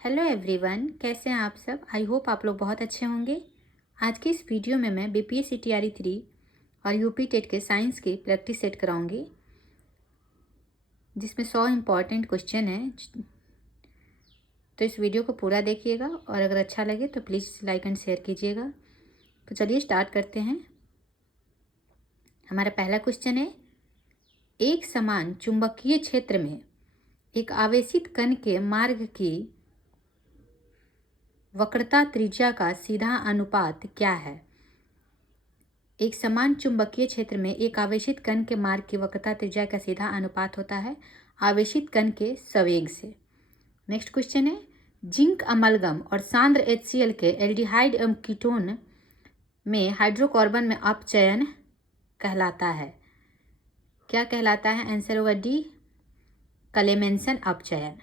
Hello everyone, कैसे हैं आप सब। आई होप आप लोग बहुत अच्छे होंगे। आज की इस वीडियो में मैं बीपीएससी टीआरई 3 और यूपी टेट के साइंस की प्रैक्टिस सेट कराऊंगी, जिसमें 100 इम्पॉर्टेंट क्वेश्चन हैं। तो इस वीडियो को पूरा देखिएगा और अगर अच्छा लगे तो प्लीज़ लाइक एंड शेयर कीजिएगा। तो चलिए स्टार्ट करते हैं। हमारा पहला क्वेश्चन है, एक समान चुंबकीय क्षेत्र में एक आवेशित कण के मार्ग की वक्रता त्रिज्या का सीधा अनुपात क्या है। एक समान चुंबकीय क्षेत्र में एक आवेशित कण के मार्ग की वक्रता त्रिज्या का सीधा अनुपात होता है आवेशित कण के संवेग से। नेक्स्ट क्वेश्चन है, जिंक अमलगम और सांद्र HCl के एल्डिहाइड एवं कीटोन में हाइड्रोकार्बन में अपचयन कहलाता है। क्या कहलाता है? आंसर होगा डी, क्लेमेंसन अपचयन।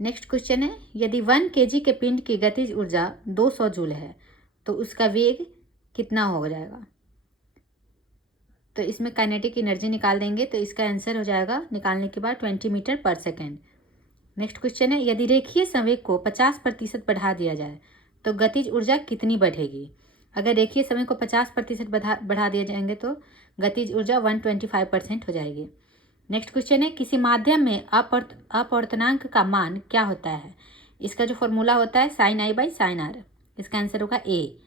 नेक्स्ट क्वेश्चन है, यदि 1 kg के पिंड की गतिज ऊर्जा 200 जूल है तो उसका वेग कितना हो जाएगा। तो इसमें काइनेटिक एनर्जी निकाल देंगे तो इसका आंसर हो जाएगा निकालने के बाद 20 मीटर पर सेकेंड। नेक्स्ट क्वेश्चन है, यदि रेखीय संवेग को 50% बढ़ा दिया जाए तो गतिज ऊर्जा कितनी बढ़ेगी। अगर रेखीय संवेग को 50% बढ़ा दिया जाएंगे तो गतिज ऊर्जा 125% हो जाएगी। नेक्स्ट क्वेश्चन है, किसी माध्यम में अपवर्तनांक का मान क्या होता है। इसका जो फॉर्मूला होता है sin I by sin R। इसका आंसर होगा ए।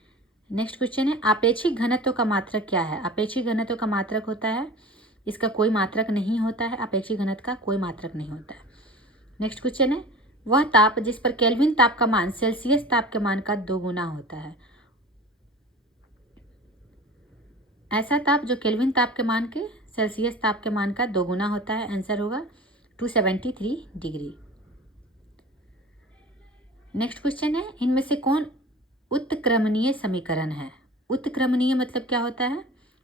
नेक्स्ट क्वेश्चन है, आपेक्षिक घनत्व का मात्रक क्या है। आपेक्षिक घनत्व का मात्रक होता है, इसका कोई मात्रक नहीं होता है, आपेक्षिक घनत्व का कोई मात्रक नहीं होता है। नेक्स्ट क्वेश्चन है, वह ताप जिस पर केल्विन ताप का मान सेल्सियस ताप के मान का 2 गुना होता है। ऐसा ताप जो केल्विन ताप के मान के सेल्सियस ताप के मान का 2 गुना होता है। आंसर होगा 273 डिग्री। नेक्स्ट क्वेश्चन है, इनमें से कौन उत्क्रमणीय समीकरण है। उत्क्रमणीय मतलब क्या होता है?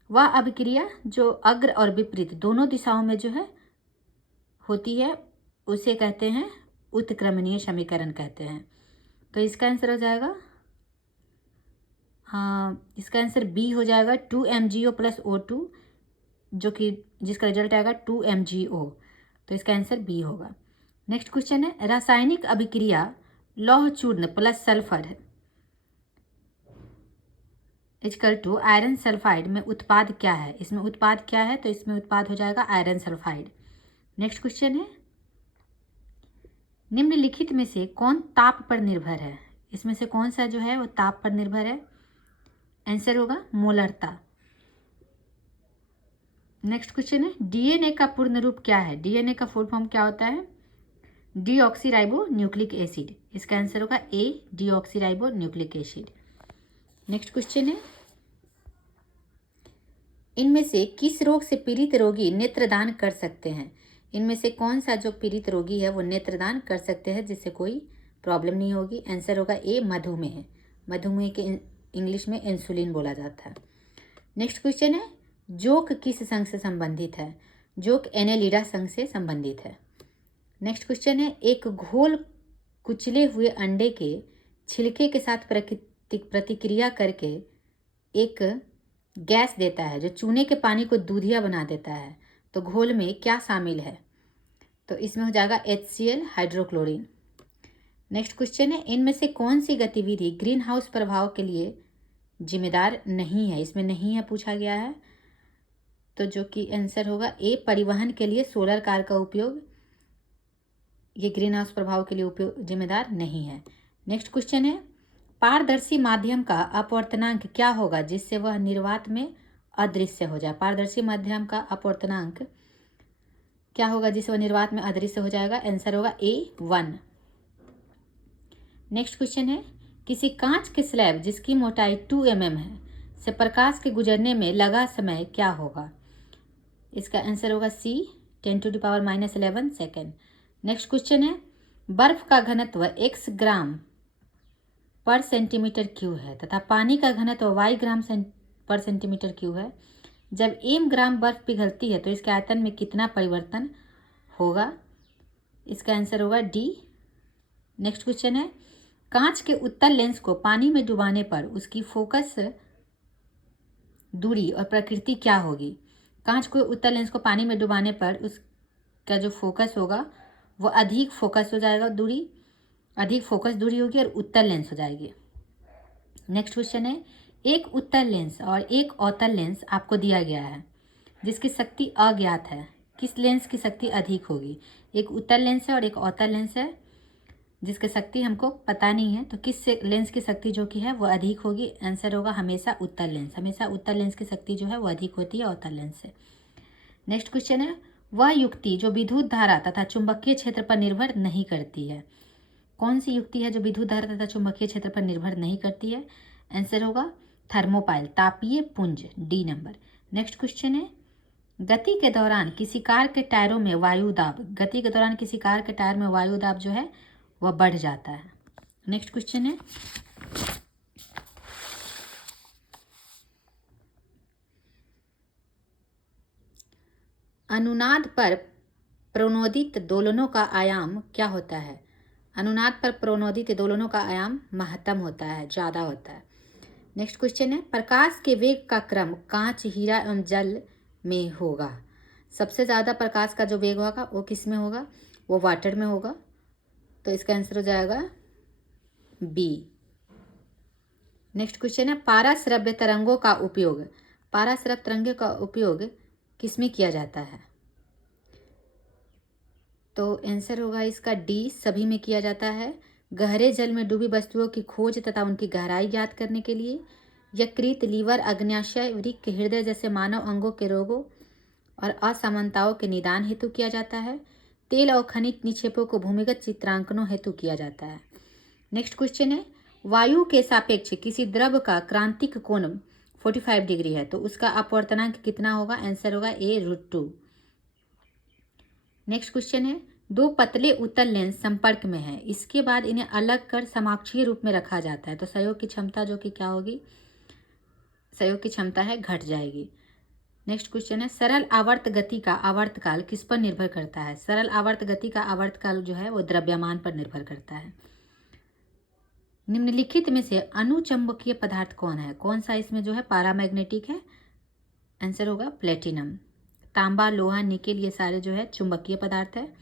वह अभिक्रिया जो अग्र और विपरीत दोनों दिशाओं में जो है होती है उसे कहते हैं उत्क्रमणीय समीकरण कहते हैं। तो इसका आंसर हो जाएगा इसका आंसर बी हो जाएगा 2MgO + O2, जो कि जिसका रिजल्ट आएगा 2MgO। तो इसका आंसर बी होगा। नेक्स्ट क्वेश्चन है, रासायनिक अभिक्रिया लौह चूर्ण plus sulphur equal to iron sulphide में उत्पाद क्या है। इसमें उत्पाद क्या है? तो इसमें उत्पाद हो जाएगा आयरन सल्फाइड। नेक्स्ट क्वेश्चन है, निम्नलिखित में से कौन ताप पर निर्भर है। इसमें से कौन सा जो है वो ताप पर निर्भर है। आंसर होगा मोलरता। नेक्स्ट क्वेश्चन है, डीएनए का पूर्ण रूप क्या है। डीएनए का फुल फॉर्म क्या होता है? Deoxyribo nucleic acid. इसका आंसर होगा A, deoxyribo nucleic acid. Next question है, इनमें से किस रोग से पीड़ित रोगी नेत्रदान कर सकते हैं। इनमें से कौन सा जो पीड़ित रोगी है वो नेत्रदान कर सकते हैं जिससे कोई प्रॉब्लम नहीं होगी। आंसर होगा ए, मधुमेह। मधुमेह के इंग्लिश में इंसुलिन बोला जाता है। नेक्स्ट क्वेश्चन है, जोक किस संघ से संबंधित है। जोक एनेलिडा संघ से संबंधित है। नेक्स्ट क्वेश्चन है, एक घोल कुचले हुए अंडे के छिलके के साथ प्रतिक्रिया करके एक गैस देता है जो चूने के पानी को दूधिया बना देता है। तो घोल में क्या शामिल है? तो इसमें हो जाएगा HCl, हाइड्रोक्लोरीन। नेक्स्ट क्वेश्चन है, इनमें से कौन सी गतिविधि ग्रीन हाउस प्रभाव के लिए जिम्मेदार नहीं है। इसमें नहीं है पूछा गया है, तो जो कि आंसर होगा ए, परिवहन के लिए सोलर कार का उपयोग ये ग्रीन हाउस प्रभाव के लिए उपयोग जिम्मेदार नहीं है। नेक्स्ट क्वेश्चन है, पारदर्शी माध्यम का अपवर्तनांक क्या होगा जिससे वह निर्वात में अदृश्य हो जाए। पारदर्शी माध्यम का अपवर्तनांक क्या होगा जिससे वह निर्वात में अदृश्य हो जाएगा। आंसर होगा ए, 1। नेक्स्ट क्वेश्चन है, किसी कांच के स्लैब जिसकी मोटाई 2 mm है से प्रकाश के गुजरने में लगा समय क्या होगा। इसका आंसर होगा सी, 10⁻⁻11 सेकेंड। नेक्स्ट क्वेश्चन है, बर्फ का घनत्व x ग्राम पर सेंटीमीटर क्यूब है तथा पानी का घनत्व y ग्राम पर सेंटीमीटर क्यूब है। जब m ग्राम बर्फ पिघलती है तो इसके आयतन में कितना परिवर्तन होगा। इसका आंसर होगा डी। नेक्स्ट क्वेश्चन है, कांच के उत्तल लेंस को पानी में डुबाने पर उसकी फोकस दूरी और प्रकृति क्या होगी। कांच को उत्तल लेंस को पानी में डुबाने पर उसका जो फोकस होगा वो अधिक फोकस हो जाएगा दूरी, अधिक फोकस दूरी होगी और उत्तल लेंस हो जाएगी। नेक्स्ट क्वेश्चन है, एक उत्तल लेंस और एक अवतल लेंस आपको दिया गया है जिसकी शक्ति अज्ञात है, किस लेंस की शक्ति अधिक होगी? एक उत्तल लेंस है और एक अवतल लेंस है जिसकी शक्ति हमको पता नहीं है, तो किस लेंस की शक्ति जो कि है वो अधिक होगी? आंसर होगा हमेशा उत्तल लेंस। हमेशा उत्तल लेंस की शक्ति जो है वो अधिक होती है अवतल लेंस से। नेक्स्ट क्वेश्चन है, वह युक्ति जो विद्युत धारा तथा चुंबकीय क्षेत्र पर निर्भर नहीं करती है। कौन सी युक्ति है जो विद्युत धारा तथा चुंबकीय क्षेत्र पर निर्भर नहीं करती है? आंसर होगा थर्मोपाइल, तापीय पुंज, डी नंबर। नेक्स्ट क्वेश्चन है, गति के दौरान किसी कार के टायरों में वायु दाब, गति के दौरान किसी कार के टायर में वायु दाब जो है वह बढ़ जाता है। नेक्स्ट क्वेश्चन है, अनुनाद पर प्रणोदित दोलनों का आयाम क्या होता है? अनुनाद पर प्रणोदित दोलनों का आयाम महत्तम होता है, ज़्यादा होता है। नेक्स्ट क्वेश्चन है, प्रकाश के वेग का क्रम कांच, हीरा एवं जल में होगा। सबसे ज़्यादा प्रकाश का जो वेग होगा वो किस में होगा? वो वाटर में होगा, तो इसका आंसर हो जाएगा बी। नेक्स्ट क्वेश्चन है, पाराश्रव्य तरंगों का उपयोग, पाराश्रव्य तरंगों का उपयोग किस में किया जाता है? तो आंसर होगा इसका डी, सभी में किया जाता है। गहरे जल में डूबी वस्तुओं की खोज तथा उनकी गहराई ज्ञात करने के लिए, यकृत, लीवर, अग्न्याशय, वृक्क, हृदय जैसे मानव अंगों के रोगों और असमानताओं के निदान हेतु किया जाता है। तेल और खनिज निक्षेपों को भूमिगत चित्रांकनों हेतु किया जाता है। नेक्स्ट क्वेश्चन है, वायु के सापेक्ष किसी द्रव का क्रांतिक कोण 45 डिग्री है, तो उसका अपवर्तनांक कितना होगा? आंसर होगा ए √2। नेक्स्ट क्वेश्चन है, दो पतले उत्तल लेंस संपर्क में है, इसके बाद इन्हें अलग कर समाक्षीय रूप में रखा जाता है, तो सहयोग की क्षमता जो कि क्या होगी? सहयोग की क्षमता है घट जाएगी। नेक्स्ट क्वेश्चन है, सरल आवर्त गति का आवर्तकाल किस पर निर्भर करता है? सरल आवर्त गति का आवर्तकाल जो है वो द्रव्यमान पर निर्भर करता है। निम्नलिखित में से अनुचुंबकीय पदार्थ कौन है? कौन सा इसमें जो है पैरामैग्नेटिक है? आंसर होगा प्लेटिनम। तांबा, लोहा, निकेल ये सारे जो है चुंबकीय पदार्थ है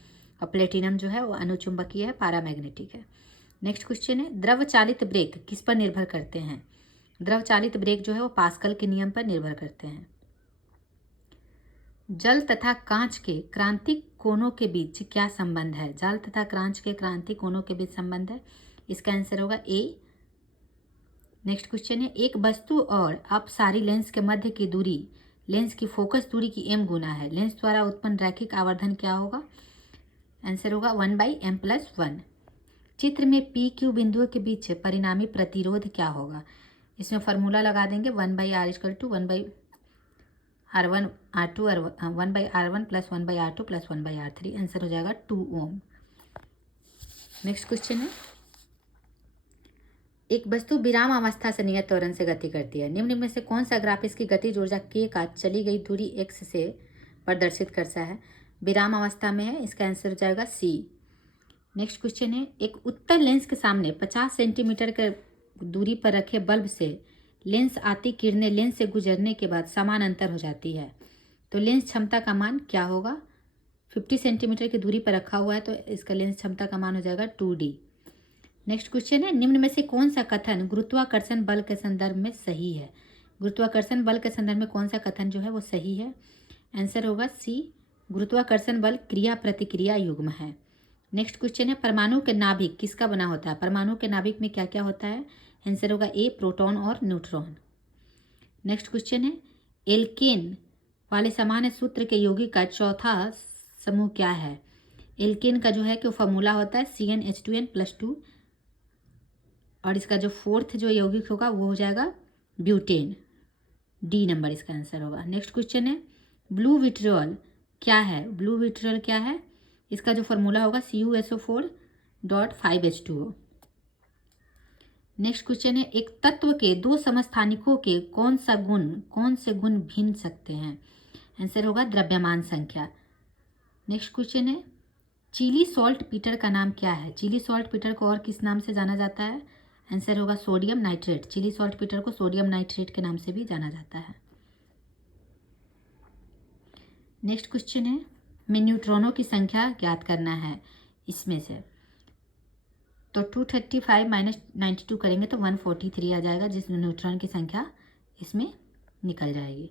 और प्लेटिनम जो है वो अनुचुंबकीय है, पैरामैग्नेटिक है। नेक्स्ट क्वेश्चन है, द्रव चालित ब्रेक किस पर निर्भर करते हैं? द्रव चालित ब्रेक जो है वो पास्कल के नियम पर निर्भर करते हैं। जल तथा कांच के क्रांतिक कोनों के बीच क्या संबंध है? जल तथा कांच के क्रांतिक कोनों के बीच संबंध है, इसका आंसर होगा ए। नेक्स्ट क्वेश्चन है, एक वस्तु और अपसारी लेंस के मध्य की दूरी लेंस की फोकस दूरी की m गुना है, लेंस द्वारा उत्पन्न रैखिक आवर्धन क्या होगा? आंसर होगा 1/m+1। चित्र में PQ बिंदुओं के बीच परिणामी प्रतिरोध क्या होगा? इसमें फॉर्मूला लगा देंगे 1/r = 1/r1 r2 1/r1 + 1/r2 + 1/r3। Answer हो जाएगा 2 ओम। नेक्स्ट क्वेश्चन है, एक वस्तु विराम अवस्था से नियत त्वरण से गति करती है, निम्न में से कौन सा ग्राफ इसकी गतिज ऊर्जा k का चली गई दूरी x से प्रदर्शित करता है? विराम अवस्था में है, इसका आंसर हो जाएगा सी। नेक्स्ट क्वेश्चन है, एक उत्तल लेंस के सामने 50 सेंटीमीटर के दूरी पर रखे बल्ब से लेंस आती किरणें लेंस से गुजरने के बाद समान अंतर हो जाती है, तो लेंस क्षमता का मान क्या होगा? 50 सेंटीमीटर की दूरी पर रखा हुआ है, तो इसका लेंस क्षमता का मान हो जाएगा 2D। नेक्स्ट क्वेश्चन है, निम्न में से कौन सा कथन गुरुत्वाकर्षण बल के संदर्भ में सही है? गुरुत्वाकर्षण बल के संदर्भ में कौन सा कथन जो है वो सही है? आंसर होगा सी, गुरुत्वाकर्षण बल क्रिया प्रतिक्रिया युग्म है। नेक्स्ट क्वेश्चन है, परमाणु के नाभिक किसका बना होता है? परमाणु के नाभिक में क्या क्या होता है? आंसर होगा ए, प्रोटॉन और न्यूट्रॉन। नेक्स्ट क्वेश्चन है, एल्केन वाले सामान्य सूत्र के यौगिक का चौथा समूह क्या है? एल्केन का जो है कि फॉर्मूला होता है CnH2n+2 और इसका जो फोर्थ जो यौगिक होगा वो हो जाएगा ब्यूटेन, डी नंबर इसका आंसर होगा। नेक्स्ट क्वेश्चन है, ब्लू विट्रियल क्या है? ब्लू विट्रियल क्या है? इसका जो फॉर्मूला होगा CuSO4.5H2O। नेक्स्ट क्वेश्चन है, एक तत्व के दो समस्थानिकों के कौन से गुण भिन्न सकते हैं? आंसर होगा द्रव्यमान संख्या। नेक्स्ट क्वेश्चन है, चिली सॉल्ट पीटर का नाम क्या है? चिली सॉल्ट पीटर को और किस नाम से जाना जाता है? आंसर होगा sodium nitrate. Chile saltpetre को सोडियम नाइट्रेट के नाम से भी जाना जाता है। नेक्स्ट क्वेश्चन है, में न्यूट्रॉनों की संख्या ज्ञात करना है। इसमें से तो 235 माइनस 92 करेंगे तो 143 आ जाएगा, जिसमें न्यूट्रॉन की संख्या इसमें निकल जाएगी।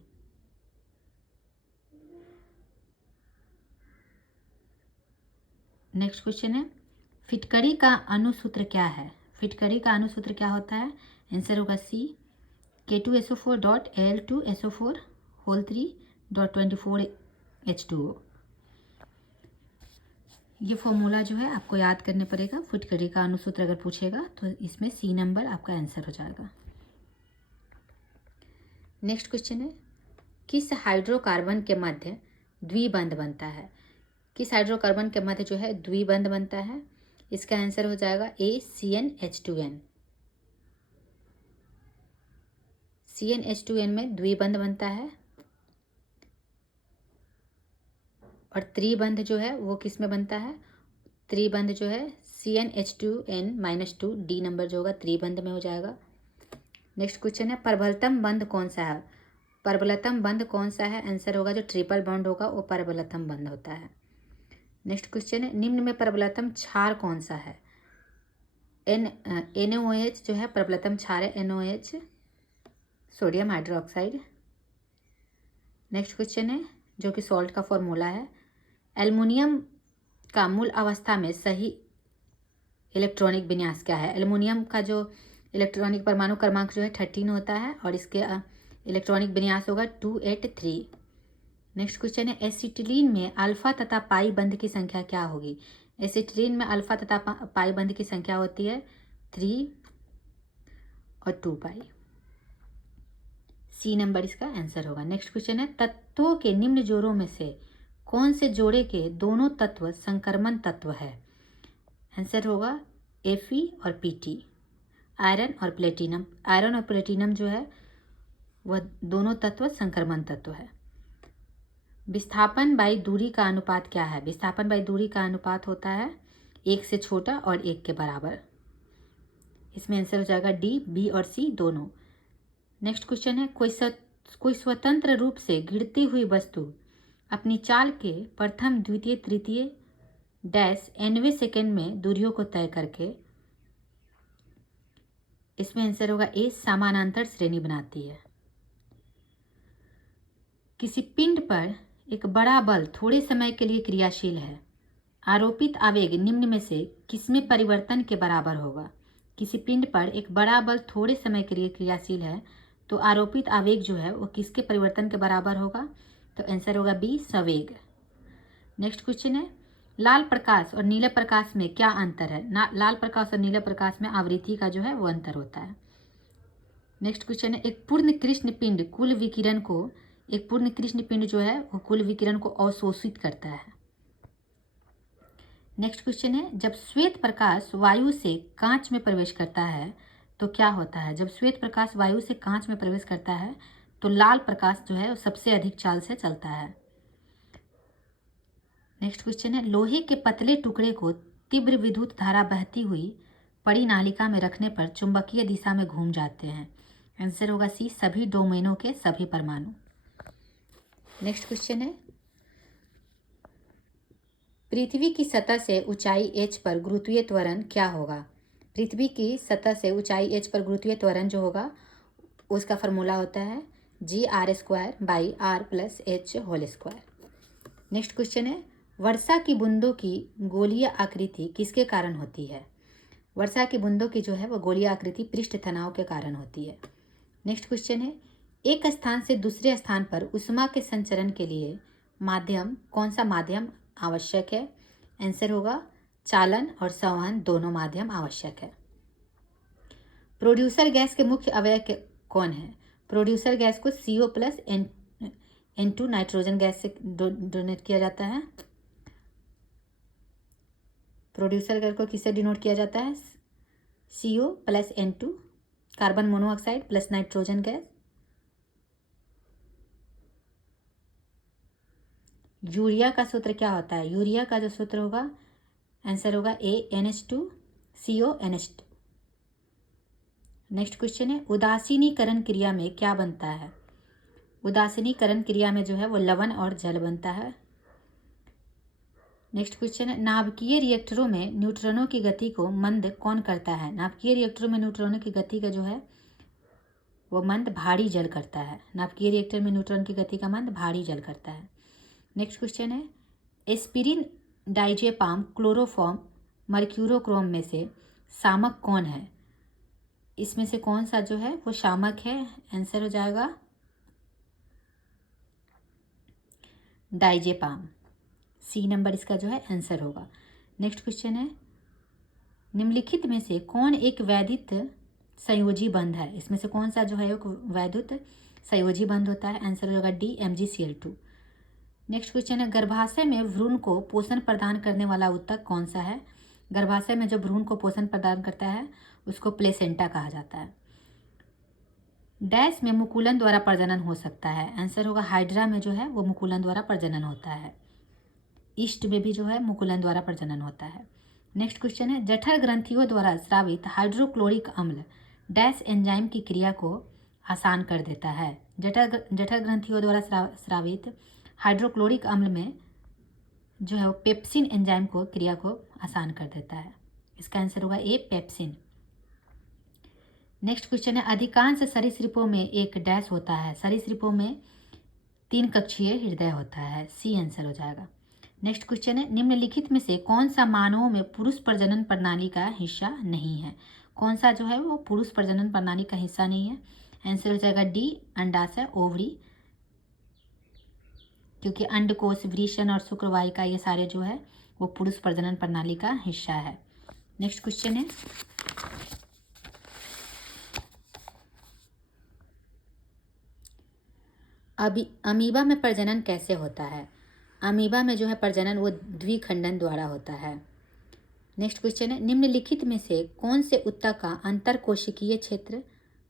नेक्स्ट क्वेश्चन है, फिटकरी का अणुसूत्र क्या है? फिटकरी का अणुसूत्र क्या होता है? आंसर होगा सी, K2SO4.Al2SO4 होल 3.24H2O। ये फॉर्मूला जो है आपको याद करने पड़ेगा। फिटकरी का अणुसूत्र अगर पूछेगा तो इसमें सी नंबर आपका आंसर हो जाएगा। नेक्स्ट क्वेश्चन है, किस हाइड्रोकार्बन के मध्य द्विबंध बनता है? किस हाइड्रोकार्बन के मध्य जो है द्विबंध बनता है? इसका आंसर हो जाएगा ए, CnH2n। CnH2n में द्विबंध बनता है। और त्रिबंध जो है वो किस में बनता है? त्रिबंध जो है CnH2n-2, डी नंबर जो होगा त्रिबंध में हो जाएगा। नेक्स्ट क्वेश्चन है, प्रबलतम बंध कौन सा है? प्रबलतम बंध कौन सा है? आंसर होगा जो ट्रिपल बॉन्ड होगा वो प्रबलतम बंध होता है। नेक्स्ट क्वेश्चन है, निम्न में प्रबलतम क्षार कौन सा है? NaOH जो है प्रबलतम क्षार है, NaOH, sodium hydroxide. Next question है जो कि सॉल्ट का फॉर्मूला है, एल्युमिनियम का मूल अवस्था में सही इलेक्ट्रॉनिक विन्यास क्या है? एल्युमिनियम का जो इलेक्ट्रॉनिक परमाणु क्रमांक जो है 13 होता है और इसके इलेक्ट्रॉनिक विन्यास होगा 283। नेक्स्ट क्वेश्चन है, एसिटिलीन में अल्फा तथा पाई बंध की संख्या क्या होगी? एसिटिलीन में अल्फा तथा पाई बंध की संख्या होती है 3 और 2 पाई। सी नंबर इसका आंसर होगा। नेक्स्ट क्वेश्चन है, तत्वों के निम्न जोड़ों में से कौन से जोड़े के दोनों तत्व संक्रमण तत्व है? आंसर होगा Fe और Pt, आयरन और प्लेटिनम। आयरन और प्लेटिनम जो है वह दोनों तत्व संक्रमण तत्व है। विस्थापन बाई दूरी का अनुपात क्या है? विस्थापन बाई दूरी का अनुपात होता है 1 से छोटा और 1 के बराबर। इसमें आंसर हो जाएगा डी, बी और सी दोनों। नेक्स्ट क्वेश्चन है, कोई स्वतंत्र रूप से गिरती हुई वस्तु अपनी चाल के प्रथम, द्वितीय, तृतीय nवें सेकेंड में दूरियों को तय करके, इसमें आंसर होगा ए, समानांतर श्रेणी बनाती है। किसी पिंड पर एक बड़ा बल थोड़े समय के लिए क्रियाशील है, आरोपित आवेग निम्न में से किसमें परिवर्तन के बराबर होगा? किसी पिंड पर एक बड़ा बल थोड़े समय के लिए क्रियाशील है तो आरोपित आवेग जो है वो किसके परिवर्तन के बराबर होगा? तो आंसर होगा बी, संवेग। नेक्स्ट क्वेश्चन है, लाल प्रकाश और नीले प्रकाश में क्या अंतर है? लाल प्रकाश और नीले प्रकाश में आवृत्ति का जो है वो अंतर होता है। नेक्स्ट क्वेश्चन है, एक पूर्ण कृष्ण पिंड कुल विकिरण को, एक पूर्ण कृष्ण पिंड जो है वो कुल विकिरण को अवशोषित करता है। नेक्स्ट क्वेश्चन है, जब श्वेत प्रकाश वायु से कांच में प्रवेश करता है तो क्या होता है? जब श्वेत प्रकाश वायु से कांच में प्रवेश करता है तो लाल प्रकाश जो है वो सबसे अधिक चाल से चलता है। नेक्स्ट क्वेश्चन है, लोहे के पतले टुकड़े को तीव्र विद्युत धारा बहती हुई परिनालिका में रखने पर चुंबकीय दिशा में घूम जाते हैं। आंसर होगा सी, सभी डोमेनों के सभी परमाणु। नेक्स्ट क्वेश्चन है, पृथ्वी की सतह से ऊंचाई h पर गुरुत्वीय त्वरण क्या होगा? पृथ्वी की सतह से ऊंचाई h पर गुरुत्वीय त्वरण जो होगा उसका फॉर्मूला होता है G(r²/r+h²). नेक्स्ट क्वेश्चन है, वर्षा की बूंदों की गोलीय आकृति किसके कारण होती है? वर्षा की बूंदों की जो है वो गोलीय आकृति पृष्ठ तनाव के कारण होती है। नेक्स्ट क्वेश्चन है, एक स्थान से दूसरे स्थान पर ऊष्मा के संचरण के लिए माध्यम, कौन सा माध्यम आवश्यक है? आंसर होगा चालन और संवहन दोनों माध्यम आवश्यक है। प्रोड्यूसर गैस के मुख्य अवयव कौन है? प्रोड्यूसर गैस को CO+N2 नाइट्रोजन गैस से डोनेट किया जाता है। प्रोड्यूसर गैस को किससे डिनोट किया जाता है? CO+N2, carbon monoxide plus nitrogen gas. Urea का सूत्र क्या होता है? यूरिया का जो सूत्र होगा आंसर होगा A, NH2CO NH2। Next question है, उदासीनीकरण क्रिया में क्या बनता है? उदासीनीकरण क्रिया में जो है वो लवण और जल बनता है। नेक्स्ट क्वेश्चन है, नाभिकीय रिएक्टरों में न्यूट्रॉनों की गति को मंद कौन करता है? नाभिकीय रिएक्टरों में न्यूट्रॉनों की गति का जो है वो मंद भारी जल करता है। नाभिकीय रिएक्टर में न्यूट्रॉन की गति का मंद भारी जल करता है। नेक्स्ट क्वेश्चन है, एस्पिरिन, डाइजेपाम, क्लोरोफॉर्म, मर्क्यूरोक्रोम में से शामक कौन है? इसमें से कौन सा जो है वो शामक है? आंसर हो जाएगा डाइजेपाम। सी नंबर इसका जो है आंसर होगा। नेक्स्ट क्वेश्चन है, निम्नलिखित में से कौन एक वैद्युत संयोजी बंध है? इसमें से कौन सा जो है एक वैद्युत संयोजी बंध होता है? आंसर हो जाएगा डी, MgCl2। नेक्स्ट क्वेश्चन है, गर्भाशय में भ्रूण को पोषण प्रदान करने वाला ऊतक कौन सा है? गर्भाशय में जो भ्रूण को पोषण प्रदान करता है उसको प्लेसेंटा कहा जाता है। डैश में मुकुलन द्वारा प्रजनन हो सकता है? आंसर होगा हाइड्रा में जो है वो मुकुलन द्वारा प्रजनन होता है। ईस्ट में भी जो है मुकुलन द्वारा प्रजनन होता है। नेक्स्ट क्वेश्चन है, जठर ग्रंथियों द्वारा स्रावित हाइड्रोक्लोरिक अम्ल डैश एंजाइम की क्रिया को आसान कर देता है? जठर ग्रंथियों द्वारा स्रावित हाइड्रोक्लोरिक अम्ल में जो है वो पेप्सिन एंजाइम को क्रिया को आसान कर देता है। इसका आंसर होगा ए, पेप्सिन। नेक्स्ट क्वेश्चन है, अधिकांश सरीसृपों में एक डैश होता है? सरीसृपों में 3 कक्षीय हृदय होता है। सी आंसर हो जाएगा। नेक्स्ट क्वेश्चन है, निम्नलिखित में से कौन सा मानवों में पुरुष प्रजनन प्रणाली का हिस्सा नहीं है? कौन सा जो है वो पुरुष प्रजनन प्रणाली का हिस्सा नहीं है? आंसर हो जाएगा डी, अंडाशय, ओवरी, क्योंकि अंडकोश, वृषण और शुक्रवाहिका ये सारे जो है वो पुरुष प्रजनन प्रणाली का हिस्सा है। नेक्स्ट क्वेश्चन है, अमीबा में प्रजनन कैसे होता है? अमीबा में जो है प्रजनन वो द्विखंडन द्वारा होता है। नेक्स्ट क्वेश्चन है, निम्नलिखित में से कौन से ऊतक का अंतरकोशिकीय क्षेत्र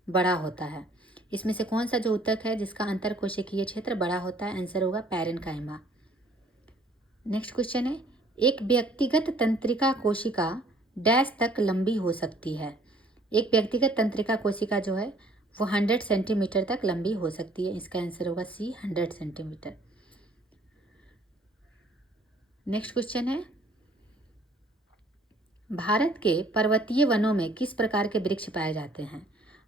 बड़ा होता है? इसमें से कौन सा जो ऊतक है जिसका अंतरकोशिकीय क्षेत्र बड़ा होता है? आंसर होगा पैरेन्काइमा। नेक्स्ट क्वेश्चन है, एक व्यक्तिगत तंत्रिका कोशिका डैश तक लंबी हो सकती है? एक व्यक्तिगत तंत्रिका कोशिका जो है वो 100 सेंटीमीटर तक लंबी हो सकती है। इसका आंसर होगा सी, 100 सेंटीमीटर। नेक्स्ट क्वेश्चन है, भारत के पर्वतीय वनों में किस प्रकार के वृक्ष पाए जाते हैं?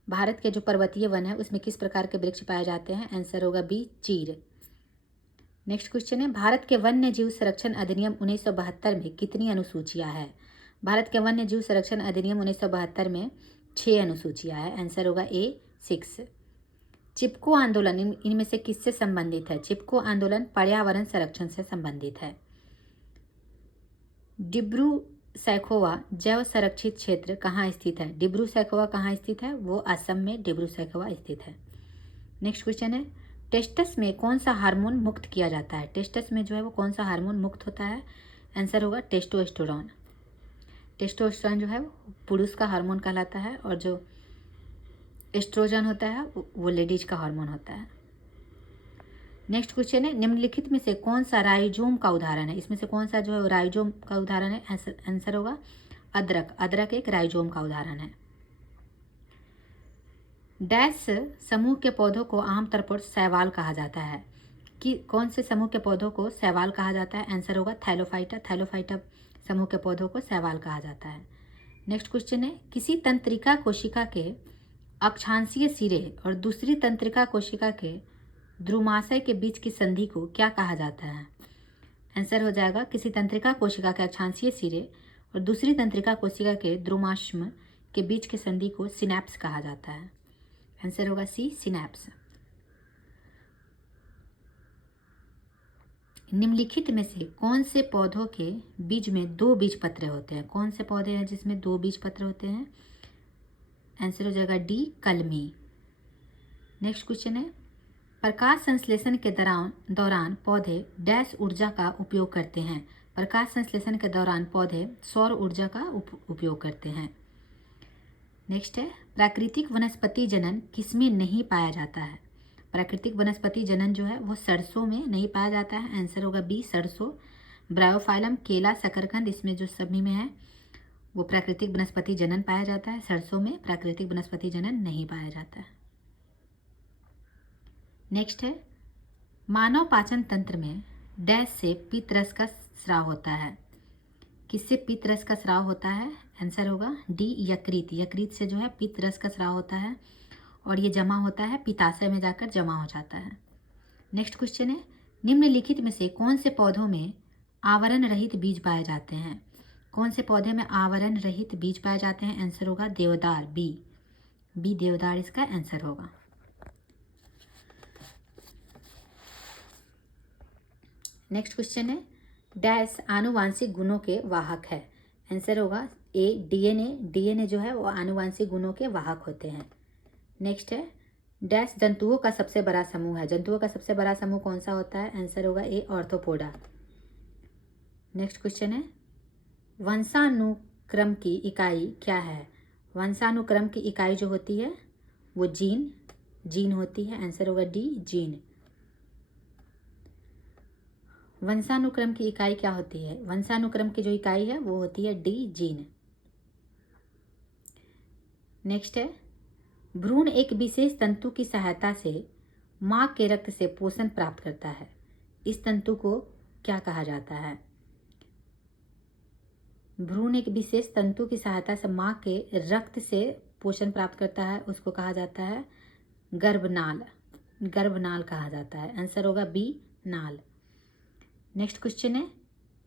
भारत के जो पर्वतीय वन है उसमें किस प्रकार के वृक्ष पाए जाते हैं? आंसर होगा बी, चीड़। नेक्स्ट क्वेश्चन है, भारत के वन्य जीव संरक्षण अधिनियम 1972 में कितनी अनुसूचियां हैं? भारत के वन्य जीव संरक्षण अधिनियम 1972 में 6 अनुसूचियां हैं। आंसर होगा ए, 6। चिपको आंदोलन इनमें से किससे संबंधित है? चिपको आंदोलन पर्यावरण संरक्षण से संबंधित है। डिब्रू सैखोवा जैव संरक्षित क्षेत्र कहाँ स्थित है? डिब्रू सैखोवा कहाँ स्थित है? वो असम में डिब्रू सैखोवा स्थित है। नेक्स्ट क्वेश्चन है, टेस्टस में कौन सा हार्मोन मुक्त किया जाता है? टेस्टस में जो है वो कौन सा हार्मोन मुक्त होता है? आंसर होगा टेस्टोस्टेरोन। टेस्टोस्टेरोन जो है पुरुष का हार्मोन कहलाता है और जो एस्ट्रोजन होता है वो लेडीज का हार्मोन होता है। नेक्स्ट क्वेश्चन है, निम्नलिखित में से कौन सा राइजोम का उदाहरण है? इसमें से कौन सा जो है राइजोम का उदाहरण है? आंसर होगा अदरक। अदरक एक राइजोम का उदाहरण है। डैश समूह के पौधों को आमतौर पर शैवाल कहा जाता है? कि कौन से समूह के पौधों को शैवाल कहा जाता है? आंसर होगा थैलोफाइटा। थैलोफाइटा समूह के पौधों को शैवाल कहा जाता है। नेक्स्ट क्वेश्चन है, किसी तंत्रिका कोशिका के अक्षांशीय सिरे और दूसरी तंत्रिका कोशिका के ध्रुमाशय के बीच की संधि को क्या कहा जाता है? आंसर हो जाएगा, किसी तंत्रिका कोशिका के अक्षांशीय सिरे और दूसरी तंत्रिका कोशिका के ध्रुमाश्म के बीच की संधि को सिनैप्स कहा जाता है। आंसर होगा सी, सिनैप्स। निम्नलिखित में से कौन से पौधों के बीज में 2 बीज पत्र होते हैं? कौन से पौधे हैं जिसमें 2 बीज पत्र होते हैं? आंसर हो जाएगा डी, कलमी। नेक्स्ट क्वेश्चन है, प्रकाश संश्लेषण के दौरान पौधे डैश ऊर्जा का उपयोग करते हैं? प्रकाश संश्लेषण के दौरान पौधे सौर ऊर्जा का उपयोग करते हैं। नेक्स्ट है, प्राकृतिक वनस्पति जनन किसमें नहीं पाया जाता है? प्राकृतिक वनस्पति जनन जो है वो सरसों में नहीं पाया जाता है। आंसर होगा बी, सरसों। ब्रायोफाइलम, केला, शकरकंद इसमें जो सभी में है वो प्राकृतिक वनस्पति जनन पाया जाता है। सरसों में प्राकृतिक वनस्पति जनन नहीं पाया जाता है। नेक्स्ट है, मानव पाचन तंत्र में डैश से पित्त रस का स्राव होता है? किससे पित्त रस का स्राव होता है? आंसर होगा डी यकृत। यकृत से जो है पित्त रस का स्राव होता है और ये जमा होता है पित्ताशय में जाकर जमा हो जाता है। नेक्स्ट क्वेश्चन है, निम्नलिखित में से कौन से पौधों में आवरण रहित बीज पाए जाते हैं? कौन से पौधे में आवरण रहित बीज पाए जाते हैं? आंसर होगा देवदार, बी देवदार इसका आंसर होगा। नेक्स्ट क्वेश्चन है, डैश आनुवांशिक गुणों के वाहक है? आंसर होगा ए डीएनए। डीएनए जो है वो आनुवांशिक गुणों के वाहक होते हैं। नेक्स्ट है, डैश जंतुओं का सबसे बड़ा समूह है? जंतुओं का सबसे बड़ा समूह कौन सा होता है? आंसर होगा ए ऑर्थोपोडा। नेक्स्ट क्वेश्चन है, वंशानुक्रम की इकाई क्या है? वंशानुक्रम की इकाई जो होती है वो जीन होती है। आंसर होगा डी जीन। वंशानुक्रम की इकाई क्या होती है? वंशानुक्रम की जो इकाई है वो होती है डी जीन। नेक्स्ट है, भ्रूण एक विशेष तंतु की सहायता से मां के रक्त से पोषण प्राप्त करता है। इस तंतु को क्या कहा जाता है? भ्रूण एक विशेष तंतु की सहायता से मां के रक्त से पोषण प्राप्त करता है, उसको कहा जाता है गर्भनाल। गर्भनाल कहा जाता है। आंसर होगा बी नाल। नेक्स्ट क्वेश्चन है,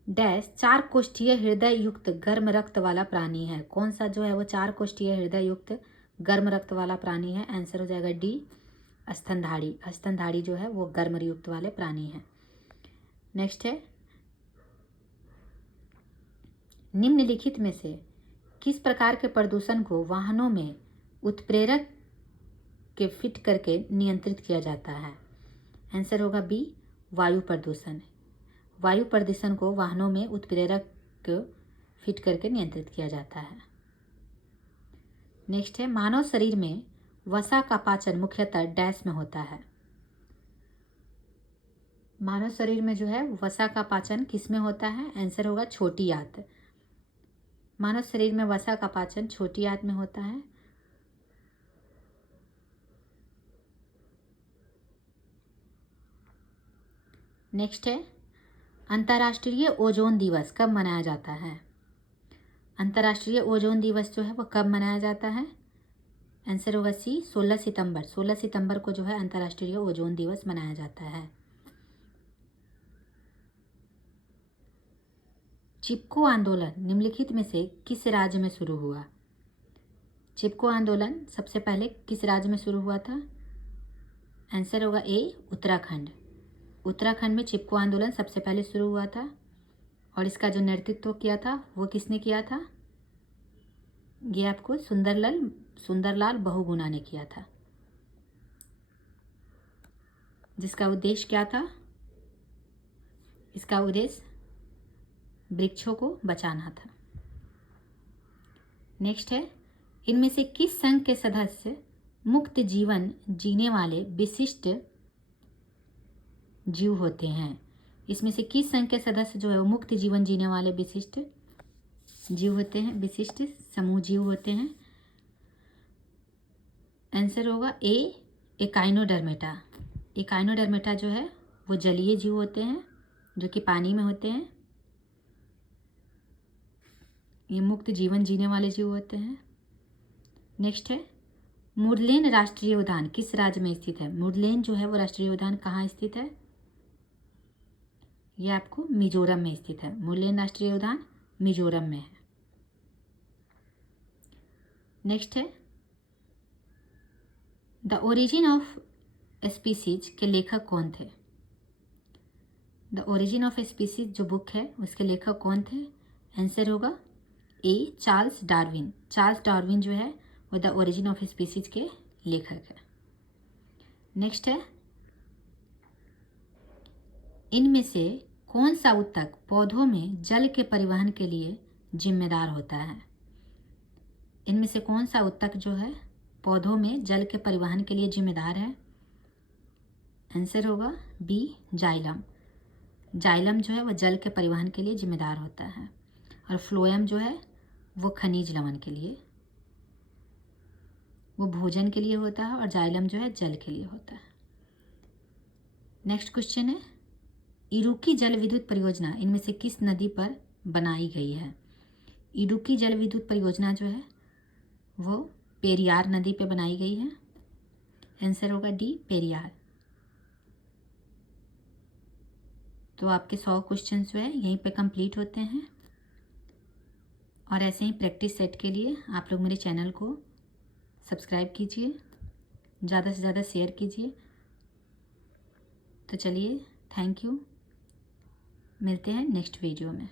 डैश 4 कोष्ठीय हृदय युक्त गर्म रक्त वाला प्राणी है? कौन सा जो है वो 4 कोष्ठीय हृदय युक्त गर्म रक्त वाला प्राणी है? आंसर हो जाएगा डी स्तनधारी। स्तनधारी जो है वो गर्म युक्त वाले प्राणी है। नेक्स्ट है, निम्नलिखित में से किस प्रकार के प्रदूषण को वाहनों में उत्प्रेरक के फिट करके नियंत्रित किया जाता है? आंसर होगा बी वायु प्रदूषण। वायु प्रदूषण को वाहनों में उत्प्रेरक को फिट करके नियंत्रित किया जाता है। नेक्स्ट है, मानव शरीर में वसा का पाचन मुख्यतः डैश में होता है? मानव शरीर में जो है वसा का पाचन किस में होता है? आंसर होगा छोटी आंत। मानव शरीर में वसा का पाचन छोटी आंत में होता है। नेक्स्ट है, अंतर्राष्ट्रीय ओजोन दिवस कब मनाया जाता है? अंतर्राष्ट्रीय ओजोन दिवस जो है वो कब मनाया जाता है? आंसर होगा सी 16 सितंबर। 16 सितंबर को जो है अंतर्राष्ट्रीय ओजोन दिवस मनाया जाता है। चिपको आंदोलन निम्नलिखित में से किस राज्य में शुरू हुआ? चिपको आंदोलन सबसे पहले किस राज्य में शुरू हुआ था? आंसर होगा ए उत्तराखंड। उत्तराखंड में चिपको आंदोलन सबसे पहले शुरू हुआ था और इसका जो नेतृत्व किया था वो किसने किया था? ये आपको सुंदरलाल बहुगुणा ने किया था, जिसका उद्देश्य क्या था? इसका उद्देश्य वृक्षों को बचाना था। नेक्स्ट है, इनमें से किस संघ के सदस्य मुक्त जीवन जीने वाले विशिष्ट जीव होते हैं? इसमें से किस संघ के सदस्य जो है वो मुक्त जीवन जीने वाले विशिष्ट जीव होते हैं, विशिष्ट समूह जीव होते हैं? आंसर होगा ए एकाइनोडर्मेटा। एकाइनोडर्मेटा जो है वो जलीय जीव होते हैं जो कि पानी में होते हैं। ये मुक्त जीवन जीने वाले जीव होते हैं। नेक्स्ट है, मुरलेन राष्ट्रीय उद्यान किस राज्य में स्थित है? मुरलेन जो है वो राष्ट्रीय उद्यान कहाँ स्थित है? ये आपको मिजोरम में स्थित है। मुरलेन राष्ट्रीय उद्यान मिजोरम में है। नेक्स्ट है, द ओरिजिन ऑफ स्पीसीज के लेखक कौन थे? द ओरिजिन ऑफ स्पीसीज जो बुक है उसके लेखक कौन थे? आंसर होगा A Charles Darwin. Charles Darwin जो है वो द ओरिजिन ऑफ स्पीसीज के लेखक है। नेक्स्ट है, इनमें से कौन सा ऊतक पौधों में जल के परिवहन के लिए जिम्मेदार होता है? इनमें से कौन सा ऊतक जो है पौधों में जल के परिवहन के लिए जिम्मेदार है? आंसर होगा बी जाइलम। जाइलम जो है वो जल के परिवहन के लिए जिम्मेदार होता है और फ्लोएम जो है वो खनिज लवण के लिए, वो भोजन के लिए होता है और जाइलम जो है जल के लिए होता है। नेक्स्ट क्वेश्चन है, इडुक्की जल विद्युत परियोजना इनमें से किस नदी पर बनाई गई है? इडुक्की जल विद्युत परियोजना जो है वो पेरियार नदी पे बनाई गई है। आंसर होगा डी, पेरियार। तो आपके 100 क्वेश्चन जो है यहीं पे कंप्लीट होते हैं। और ऐसे ही प्रैक्टिस सेट के लिए आप लोग मेरे चैनल को सब्सक्राइब कीजिए, ज़्यादा से ज़्यादा शेयर कीजिए। तो चलिए, थैंक यू, मिलते हैं नेक्स्ट वीडियो में।